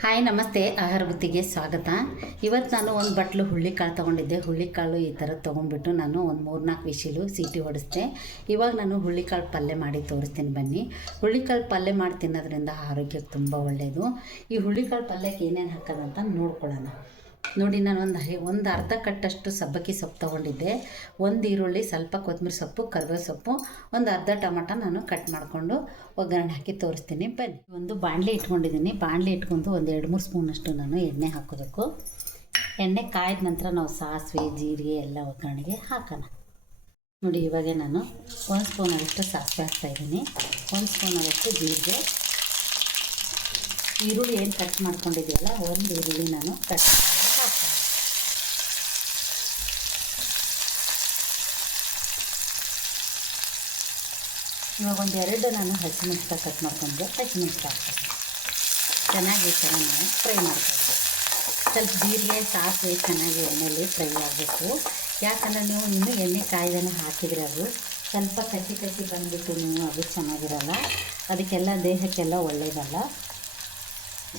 Hi ನಮಸ್ತೆ, ಆಹಾರ ಬುತ್ತಿಗೆ ಸ್ವಾಗತ. ಇವತ್ತು ನಾನು ಒಂದು ಬಟ್ಲು ಹುಳ್ಳಿಕಾಳು ತೊಗೊಂಡಿದ್ದೆ. ಹುಳ್ಳಿಕಾಳು ಈ ಥರ ತೊಗೊಂಡ್ಬಿಟ್ಟು ನಾನು ಒಂದು 3-4 ವಿಶಿಲು ಸೀಟಿ ಹೊಡಿಸ್ದೆ. ಇವಾಗ ನಾನು ಹುಳ್ಳಿಕಾಳು ಪಲ್ಯ ಮಾಡಿ ತೋರಿಸ್ತೀನಿ ಬನ್ನಿ. ಹುಳ್ಳಿಕಾಳು ಪಲ್ಯ ಮಾಡಿ ತಿನ್ನೋದ್ರಿಂದ ಆರೋಗ್ಯಕ್ಕೆ ತುಂಬ ಒಳ್ಳೆಯದು. ಈ ಹುಳ್ಳಿಕಾಳು ಪಲ್ಯಕ್ಕೆ ಏನೇನು ಹಾಕೋದಂತ ನೋಡ್ಕೊಳ್ಳೋಣ. ನೋಡಿ, ನಾನು ಒಂದು ಅರ್ಧ ಕಟ್ಟಷ್ಟು ಸಬ್ಬಕ್ಕಿ ಸೊಪ್ಪು ತೊಗೊಂಡಿದ್ದೆ. ಒಂದು ಈರುಳ್ಳಿ, ಸ್ವಲ್ಪ ಕೊತ್ತಂಬರಿ ಸೊಪ್ಪು, ಕರಿಬೇವು ಸೊಪ್ಪು, ಒಂದು ಅರ್ಧ ಟೊಮಟ ನಾನು ಕಟ್ ಮಾಡಿಕೊಂಡು ಒಗ್ಗರಣೆ ಹಾಕಿ ತೋರಿಸ್ತೀನಿ ಬನ್ನಿ. ಒಂದು ಬಾಣಲೆ ಇಟ್ಕೊಂಡಿದ್ದೀನಿ. ಬಾಣಲೆ ಇಟ್ಕೊಂಡು ಒಂದು 2-3 ಸ್ಪೂನಷ್ಟು ನಾನು ಎಣ್ಣೆ ಹಾಕೋಬೇಕು. ಎಣ್ಣೆ ಕಾಯ್ದ ನಂತರ ನಾವು ಸಾಸಿವೆ, ಜೀರಿಗೆ ಎಲ್ಲ ಒಗ್ಗರಣೆಗೆ ಹಾಕೋಣ. ನೋಡಿ, ಇವಾಗ ನಾನು 1 ಸ್ಪೂನ್ ಆಗೋಷ್ಟು ಸಾಸಿವೆ ಹಾಕ್ತಾಯಿದ್ದೀನಿ. 1 ಸ್ಪೂನ್ ಆಗೋಷ್ಟು ಜೀರಿಗೆ, ಈರುಳ್ಳಿ ಏನು ಕಟ್ ಮಾಡ್ಕೊಂಡಿದ್ದೀವಲ್ಲ, ಒಂದು ಈರುಳ್ಳಿ ನಾನು ಕಟ್ ಮಾಡಿ ಹಾಕ್ತೀನಿ. ಇವಾಗ 1-2 ನಾನು ಹಸಿಮೆಣಸಿನಕಾಯಿ ಕಟ್ ಮಾಡ್ಕೊಂಡ್ರೆ ಹಸಿಮೆಣಸಿನಕಾಯಿ ಹಾಕ್ತೀನಿ. ಚೆನ್ನಾಗಿ ನಾವು ಫ್ರೈ ಮಾಡ್ಕೊಳ್ಬೇಕು. ಸ್ವಲ್ಪ ಜೀರಿಗೆ, ಸಾಸಿವೆ ಚೆನ್ನಾಗಿ ಎಣ್ಣೆಯಲ್ಲಿ ಫ್ರೈ ಆಗಬೇಕು. ಯಾಕಂದರೆ ನೀವು ಇನ್ನೂ ಎಣ್ಣೆ ಕಾಯ್ದನ್ನು ಹಾಕಿದರೆ ಅದು ಸ್ವಲ್ಪ ಕಸಿ ಬಂದುಬಿಟ್ಟು ನೀವು ಅದು ಚೆನ್ನಾಗಿರಲ್ಲ. ಅದಕ್ಕೆಲ್ಲ ದೇಹಕ್ಕೆಲ್ಲ ಒಳ್ಳೆಯದಲ್ಲ.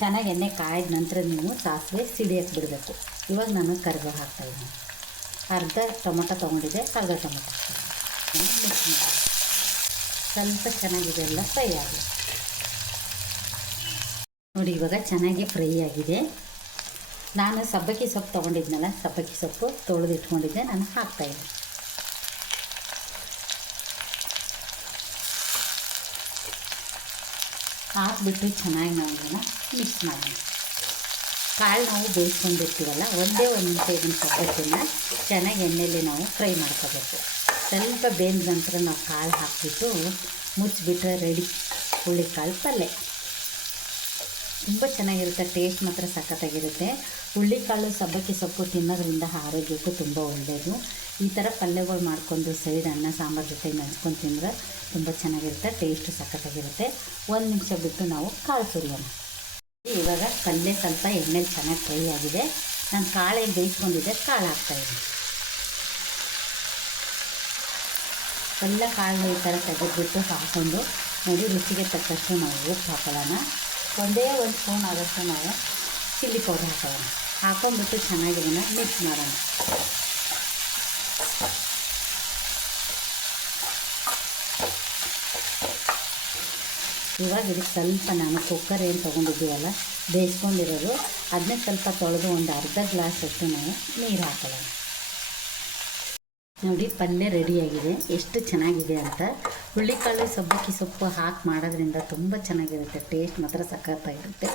ಚೆನ್ನಾಗಿ ಎಣ್ಣೆ ಕಾಯ್ದ ನಂತರ ನೀವು ಸಾಸಿವೆ ಸಿಡಿಯಕ್ಕೆ ಬಿಡಬೇಕು. ಇವಾಗ ನಾನು ಕರಿಬೇವು ಹಾಕ್ತಾಯಿದ್ದೀನಿ. ಅರ್ಧ ಟೊಮೊಟೊ ತೊಗೊಂಡಿದ್ದೆ, ಅರ್ಧ ಟೊಮೊಟೊ ಹಾಕ್ತೀನಿ. ಮಿಕ್ಸ್ ಮಾಡಿ ಸ್ವಲ್ಪ ಚೆನ್ನಾಗಿದೆ ಎಲ್ಲ ಫ್ರೈ ಆಗಿದೆ. ನೋಡಿ, ಇವಾಗ ಚೆನ್ನಾಗಿ ಫ್ರೈ ಆಗಿದೆ. ನಾನು ಸಬ್ಬಕ್ಕಿ ಸೊಪ್ಪು ತೊಗೊಂಡಿದ್ನಲ್ಲ, ಸಬ್ಬಕ್ಕಿ ಸೊಪ್ಪು ತೊಳೆದು ಇಟ್ಕೊಂಡಿದ್ದೆ, ನಾನು ಹಾಕ್ತಾಯಿದ್ದೆ. ಹಾಕ್ಬಿಟ್ಟು ಚೆನ್ನಾಗಿ ನಾವು ಇದನ್ನು ಮಿಕ್ಸ್ ಮಾಡೋಣ. ಕಾಳು ನಾವು ಬೇಯಿಸ್ಕೊಂಡಿರ್ತೀವಲ್ಲ, ಒಂದೇ ಒಂದು ನಿಮಿಷ ಇದನ್ನು ಸಬ್ಬಕ್ಕಿನ ಚೆನ್ನಾಗಿ ಎಣ್ಣೆಯಲ್ಲಿ ನಾವು ಫ್ರೈ ಮಾಡ್ಕೋಬೇಕು. ಸ್ವಲ್ಪ ಬೇಯ್ದ ನಂತರ ನಾವು ಕಾಳು ಹಾಕಿಬಿಟ್ಟು ಮುಚ್ಚಿಬಿಟ್ರೆ ರೆಡಿ ಹುಳ್ಳಿಕಾಳು ಪಲ್ಯ. ತುಂಬ ಚೆನ್ನಾಗಿರುತ್ತೆ, ಟೇಸ್ಟ್ ಮಾತ್ರ ಸಖತ್ತಾಗಿರುತ್ತೆ. ಹುಳ್ಳಿಕಾಳು ಸಬ್ಬಕ್ಕಿ ಸೊಪ್ಪು ತಿನ್ನೋದ್ರಿಂದ ಆರೋಗ್ಯಕ್ಕೂ ತುಂಬ ಒಳ್ಳೆಯದು. ಈ ಥರ ಪಲ್ಯಗಳು ಮಾಡ್ಕೊಂಡು ಸೈಡ್ ಅನ್ನ ಸಾಂಬಾರು ಜೊತೆ ನೆಂಚ್ಕೊಂಡು ತಿಂದರೆ ತುಂಬ ಚೆನ್ನಾಗಿರುತ್ತೆ, ಟೇಸ್ಟು ಸಖತ್ತಾಗಿರುತ್ತೆ. 1 ನಿಮಿಷ ಬಿಟ್ಟು ನಾವು ಕಾಳು ಸುರಿಯೋಣ. ಇವಾಗ ಪಲ್ಯ ಸ್ವಲ್ಪ ಎಣ್ಣೆಲಿ ಚೆನ್ನಾಗಿ ಫ್ರೈ ಆಗಿದೆ. ನಾನು ಕಾಳೇನು ಬೇಯಿಸ್ಕೊಂಡಿದ್ದೆ, ಕಾಳು ಹಾಕ್ತಾಯಿದ್ದೀನಿ. ಎಲ್ಲ ಕಾಳು ಈ ಥರ ತೆಗೆದುಬಿಟ್ಟು ಹಾಕ್ಕೊಂಡು ನೋಡಿ, ರುಚಿಗೆ ತಕ್ಕಷ್ಟು ನಾವು ಉಪ್ಪು ಹಾಕೊಳ್ಳೋಣ. ಒಂದೇ 1 ಸ್ಪೂನ್ ಆದಷ್ಟು ನಾವು ಚಿಲ್ಲಿ ಪೌಡರ್ ಹಾಕೊಳ್ಳೋಣ. ಹಾಕೊಂಡ್ಬಿಟ್ಟು ಚೆನ್ನಾಗಿ ಇದನ್ನು ಮಿಕ್ಸ್ ಮಾಡೋಣ. ಇವಾಗ ಇದಕ್ಕೆ ಸ್ವಲ್ಪ ನಾನು ಕುಕ್ಕರ್ ಏನು ತೊಗೊಂಡಿದ್ದೀವಲ್ಲ ಬೇಯಿಸ್ಕೊಂಡಿರೋದು, ಅದನ್ನೇ ಸ್ವಲ್ಪ ತೊಳೆದು ಒಂದು ಅರ್ಧ ಗ್ಲಾಸಷ್ಟು ನಾವು ನೀರು ಹಾಕೊಳ್ಳೋಣ. ನೋಡಿ, ಪಲ್ಯ ರೆಡಿಯಾಗಿದೆ. ಎಷ್ಟು ಚೆನ್ನಾಗಿದೆ ಅಂತ. ಹುಳ್ಳಿಕಾಳು ಸಬ್ಬಕ್ಕಿ ಸೊಪ್ಪು ಹಾಕಿ ಮಾಡೋದ್ರಿಂದ ತುಂಬ ಚೆನ್ನಾಗಿರುತ್ತೆ, ಟೇಸ್ಟ್ ಮಾತ್ರ ಸಖತ್ತಾಗಿರುತ್ತೆ.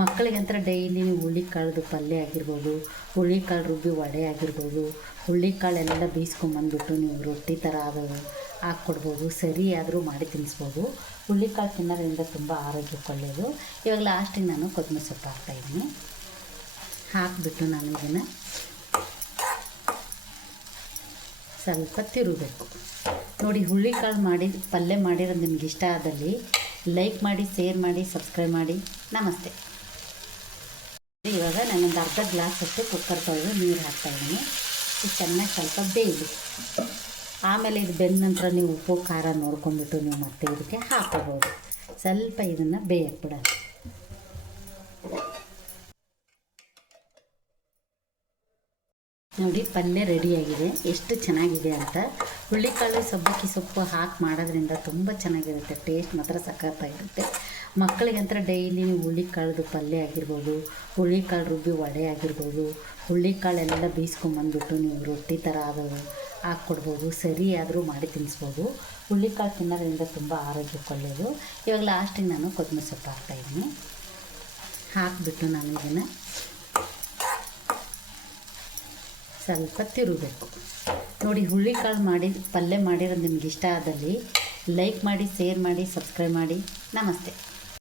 ಮಕ್ಕಳಿಗಂತರ ಡೈಲಿ ನೀವು ಹುಳ್ಳಿಕಾಳ್ದು ಪಲ್ಯ ಆಗಿರ್ಬೋದು, ಹುಳ್ಳಿಕಾಳು ರುಬ್ಬಿ ವಡೆ ಆಗಿರ್ಬೋದು, ಹುಳ್ಳಿಕಾಳೆಲ್ಲ ಬೀಸ್ಕೊಂಬಂದ್ಬಿಟ್ಟು ನೀವು ರೊಟ್ಟಿ ಥರ ಆದವು ಹಾಕ್ಕೊಡ್ಬೋದು, ಸರಿಯಾದರೂ ಮಾಡಿ ತಿನ್ನಿಸ್ಬೋದು. ಹುಳ್ಳಿಕಾಳು ತಿನ್ನೋದ್ರಿಂದ ತುಂಬ ಆರೋಗ್ಯಕ್ಕೆ ಒಳ್ಳೆಯದು. ಇವಾಗ ಲಾಸ್ಟಿಗೆ ನಾನು ಕೊತ್ತಂಬರಿ ಸೊಪ್ಪು ಹಾಕ್ತಾಯಿದ್ದೀನಿ. ಹಾಕಿಬಿಟ್ಟು ನಾನು ಇದನ್ನು ಸ್ವಲ್ಪ ತಿರುಗಬೇಕು. ನೋಡಿ, ಹುಳ್ಳಿಕಾಳು ಪಲ್ಯ ಮಾಡಿರೋದು ನಿಮ್ಗೆ ಇಷ್ಟ ಆದಲ್ಲಿ ಲೈಕ್ ಮಾಡಿ, ಶೇರ್ ಮಾಡಿ, ಸಬ್ಸ್ಕ್ರೈಬ್ ಮಾಡಿ. ನಮಸ್ತೆ. ಇವಾಗ ನಾನೊಂದು ಅರ್ಧ ಗ್ಲಾಸಷ್ಟು ಕುಕ್ಕರ್ ತೊಳೆದು ನೀರು ಹಾಕ್ತಾಯಿದ್ದೀನಿ. ಇದು ಚೆನ್ನಾಗಿ ಸ್ವಲ್ಪ ಬೇಯಲಿ. ಆಮೇಲೆ ಇದು ಬೆಂದ ನಂತರ ನೀವು ಉಪ್ಪು ಖಾರ ನೋಡ್ಕೊಂಡ್ಬಿಟ್ಟು ನೀವು ಮತ್ತೆ ಇದಕ್ಕೆ ಹಾಕೋಬೋದು. ಸ್ವಲ್ಪ ಇದನ್ನು ಬೇಯಕ್ಕೆ ಬಿಡೋಣ. ನೋಡಿ, ಪಲ್ಯ ರೆಡಿಯಾಗಿದೆ. ಎಷ್ಟು ಚೆನ್ನಾಗಿದೆ ಅಂತ. ಹುಳ್ಳಿಕಾಳು ಸಬ್ಬಕ್ಕಿ ಸೊಪ್ಪು ಹಾಕಿ ಮಾಡೋದ್ರಿಂದ ತುಂಬ ಚೆನ್ನಾಗಿರುತ್ತೆ, ಟೇಸ್ಟ್ ಮಾತ್ರ ಸಖತ್ತಾಗಿರುತ್ತೆ. ಮಕ್ಕಳಿಗಂತರ ಡೈಲಿ ನೀವು ಹುಳ್ಳಿಕಾಳ್ದು ಪಲ್ಯ ಆಗಿರ್ಬೋದು, ಹುಳ್ಳಿಕಾಳು ರುಬ್ಬಿ ವಡೆ ಆಗಿರ್ಬೋದು, ಹುಳ್ಳಿಕಾಳೆಲ್ಲ ಬೀಸ್ಕೊಂಬಂದ್ಬಿಟ್ಟು ನೀವು ರೊಟ್ಟಿ ಥರ ಆದವು ಹಾಕ್ಕೊಡ್ಬೋದು, ಸರಿಯಾದರೂ ಮಾಡಿ ತಿನ್ನಿಸ್ಬೋದು. ಹುಳ್ಳಿಕಾಳು ತಿನ್ನೋದ್ರಿಂದ ತುಂಬ ಆರೋಗ್ಯಕ್ಕೆ ಒಳ್ಳೆಯದು. ಇವಾಗ ಲಾಸ್ಟಿಗೆ ನಾನು ಕೊತ್ತಂಬರಿ ಸೊಪ್ಪು ಹಾಕ್ತಾಯಿದ್ದೀನಿ. ಹಾಕಿಬಿಟ್ಟು ನಾನು ಇದನ್ನು ಸ್ವಲ್ಪ ತಿರುಗಬೇಕು. ನೋಡಿ, ಹುಳ್ಳಿಕಾಳು ಪಲ್ಯ ಮಾಡಿರೋದು ನಿಮ್ಗೆ ಇಷ್ಟ ಆದಲ್ಲಿ ಲೈಕ್ ಮಾಡಿ, ಶೇರ್ ಮಾಡಿ, ಸಬ್ಸ್ಕ್ರೈಬ್ ಮಾಡಿ. ನಮಸ್ತೆ.